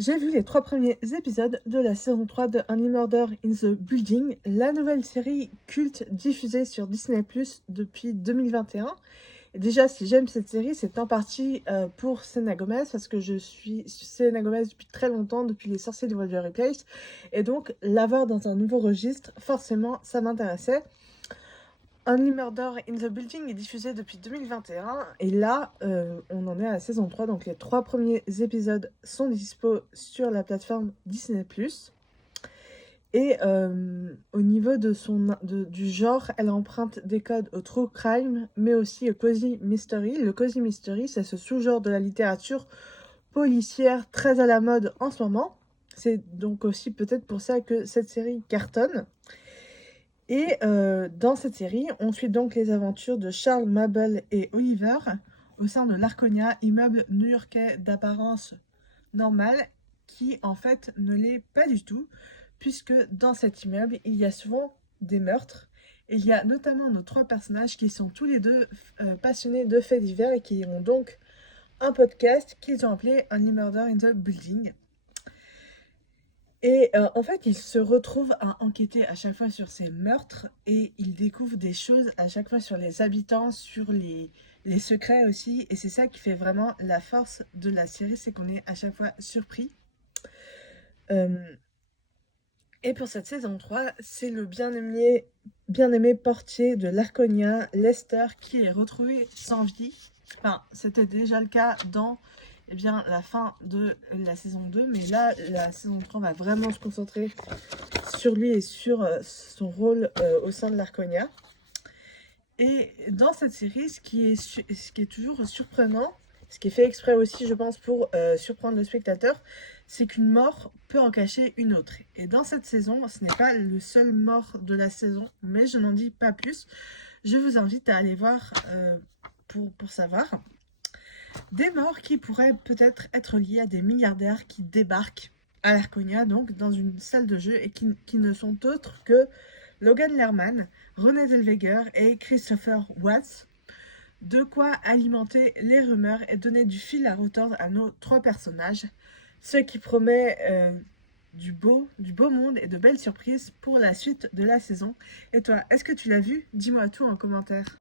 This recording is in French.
J'ai vu les 3 premiers épisodes de la saison 3 de Only Murder in the Building, la nouvelle série culte diffusée sur Disney+ depuis 2021. Et déjà, si j'aime cette série, c'est en partie pour Selena Gomez, parce que je suis Selena Gomez depuis très longtemps, depuis Les Sorciers de Waverly Place. Et donc, la voir dans un nouveau registre, forcément, ça m'intéressait. Only Murder in the Building est diffusé depuis 2021 et là, on en est à la saison 3, donc les 3 premiers épisodes sont dispo sur la plateforme Disney+. Et au niveau du genre, elle emprunte des codes au true crime, mais aussi au cozy mystery. Le cozy mystery, c'est ce sous-genre de la littérature policière très à la mode en ce moment. C'est donc aussi peut-être pour ça que cette série cartonne. Et dans cette série, on suit donc les aventures de Charles, Mabel et Oliver au sein de l'Arconia, immeuble new-yorkais d'apparence normale, qui en fait ne l'est pas du tout, puisque dans cet immeuble, il y a souvent des meurtres. Et il y a notamment nos 3 personnages qui sont tous les deux passionnés de faits divers et qui ont donc un podcast qu'ils ont appelé Only Murder in the Building. Et en fait, ils se retrouvent à enquêter à chaque fois sur ces meurtres et ils découvrent des choses à chaque fois sur les habitants, sur les secrets aussi. Et c'est ça qui fait vraiment la force de la série, c'est qu'on est à chaque fois surpris. Et pour cette saison 3, c'est le bien-aimé portier de l'Arconia, Lester, qui est retrouvé sans vie. Enfin, c'était déjà le cas dans la fin de la saison 2, mais là, la saison 3 va vraiment se concentrer sur lui et sur son rôle au sein de l'Arconia. Et dans cette série, ce qui est toujours surprenant, ce qui est fait exprès aussi, je pense, pour surprendre le spectateur, c'est qu'une mort peut en cacher une autre. Et dans cette saison, ce n'est pas le seul mort de la saison, mais je n'en dis pas plus. Je vous invite à aller voir pour savoir. Des morts qui pourraient peut-être être liées à des milliardaires qui débarquent à l'Arconia, donc dans une salle de jeu, et qui ne sont autres que Logan Lerman, René Zellweger et Christopher Watts. De quoi alimenter les rumeurs et donner du fil à retordre à nos 3 personnages, ce qui promet du beau monde et de belles surprises pour la suite de la saison. Et toi, est-ce que tu l'as vu? Dis-moi tout en commentaire.